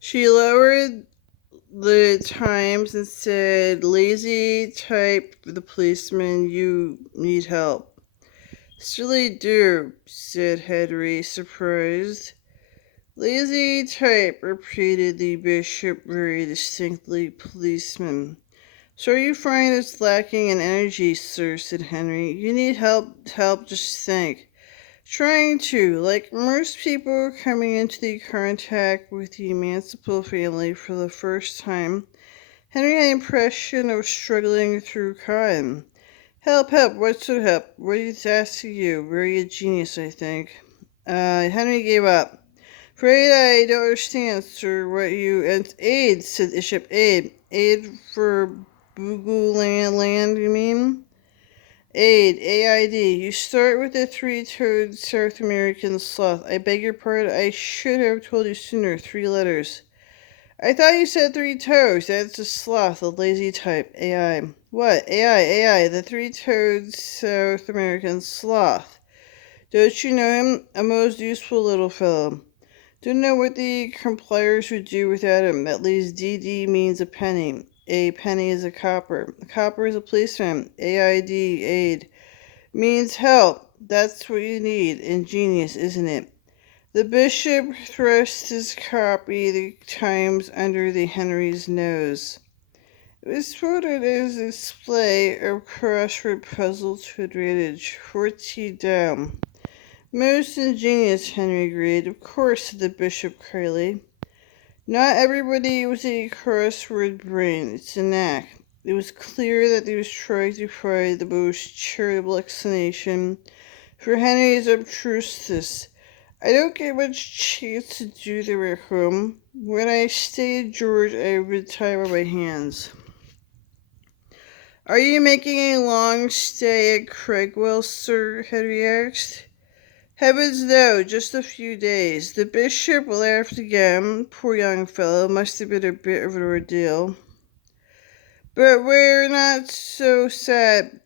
She lowered the Times and said, "Lazy type, the policeman, you need help." "Silly do," said Henry, surprised. "Lazy type," repeated the bishop very distinctly. "Policeman." "So you find us lacking in energy, sir," said Henry. "You need help, just think. Trying to, like most people coming into the contact with the emancipable family for the first time, Henry had the impression of struggling through cotton. Help, what sort of help? What is asking you? Very ingenious, I think." Henry gave up. "Afraid I don't understand, sir, what you... And aid," said the bishop. "Aid. Aid for Boogle land, you mean?" "Aid, AID. You start with the three-toed South American sloth. I beg your pardon, I should have told you sooner. 3 letters." "I thought you said 3 toes. That's a sloth, a lazy type. AI. "What? AI, the three-toed South American sloth. Don't you know him? A most useful little fellow. Don't know what the compliers would do without him. At least DD means a penny. A penny is a copper. A copper is a policeman. AID, aid, means help. That's what you need. Ingenious, isn't it?" The bishop thrust his copy, the Times, under the Henry's nose. It was quoted as a display of crossword puzzle to advantage. 40 down. "Most ingenious," Henry agreed. "Of course," said the bishop coyly. "Not everybody with a crossword brain. It's a knack." It was clear that he was trying to find the most charitable explanation for Henry's obtuseness. "I don't get much chance to do them at home. When I stay in George, I have been time on my hands." "Are you making a long stay at Craigswell, sir?" Henry asked. "Heavens, no, just a few days." The bishop laughed again. Poor young fellow, must have been a bit of an ordeal. "But we're not so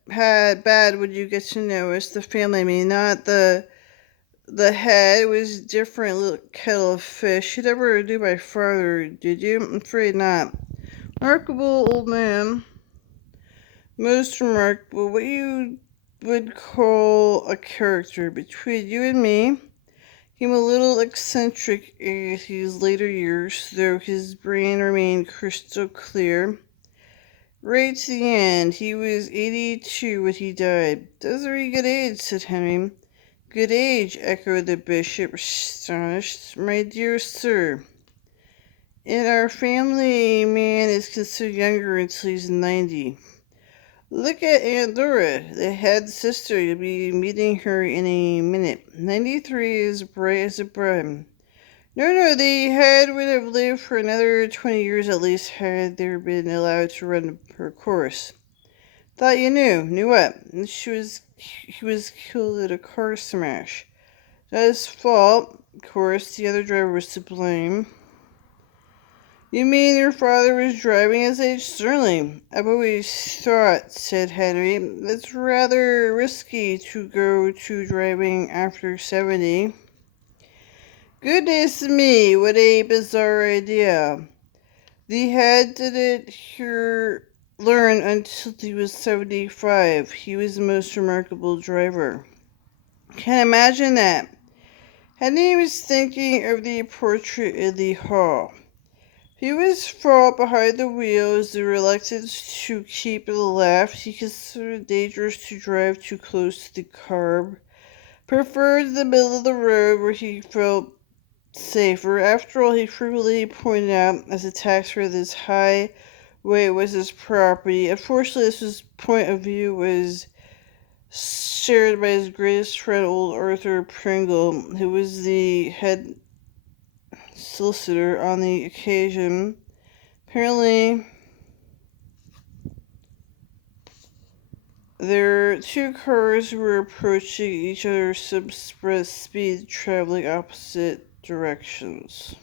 bad when you get to know us, the family, I mean, not the head. Was different, little kettle of fish. You never knew my father, did you?" "I'm afraid not." "Remarkable old man." "Most remarkable. What you would call a character. Between you and me, came a little eccentric in his later years, though his brain remained crystal clear. Right to the end. He was 82 when he died." "That's a very good age," said Henry. "Good age," echoed the bishop, astonished. "My dear sir, in our family a man is considered younger until he's 90. Look at Aunt Dora, the head sister. You'll be meeting her in a minute. 93 is bright as a bride." No, the head would have lived for another 20 years at least had there been allowed to run her course." "Thought you knew." "Knew what?" "He was killed in a car smash." "Not his fault. Of course, the other driver was to blame." "You mean your father was driving his age?" "Certainly. I've always thought," said Henry, "it's rather risky to go to driving after 70. Goodness me, what a bizarre idea. The head didn't learn until he was 75. He was the most remarkable driver." "Can't imagine that." Henry was thinking of the portrait in the hall. He was fault behind the wheel is the reluctance to keep to the left. He considered it dangerous to drive too close to the curb. Preferred the middle of the road where he felt safer. After all, he frequently pointed out as a taxpayer that his highway was his property. Unfortunately, this point of view was shared by his greatest friend, old Arthur Pringle, who was the head solicitor on the occasion. Apparently, their two cars were approaching each other at some speed, traveling opposite directions.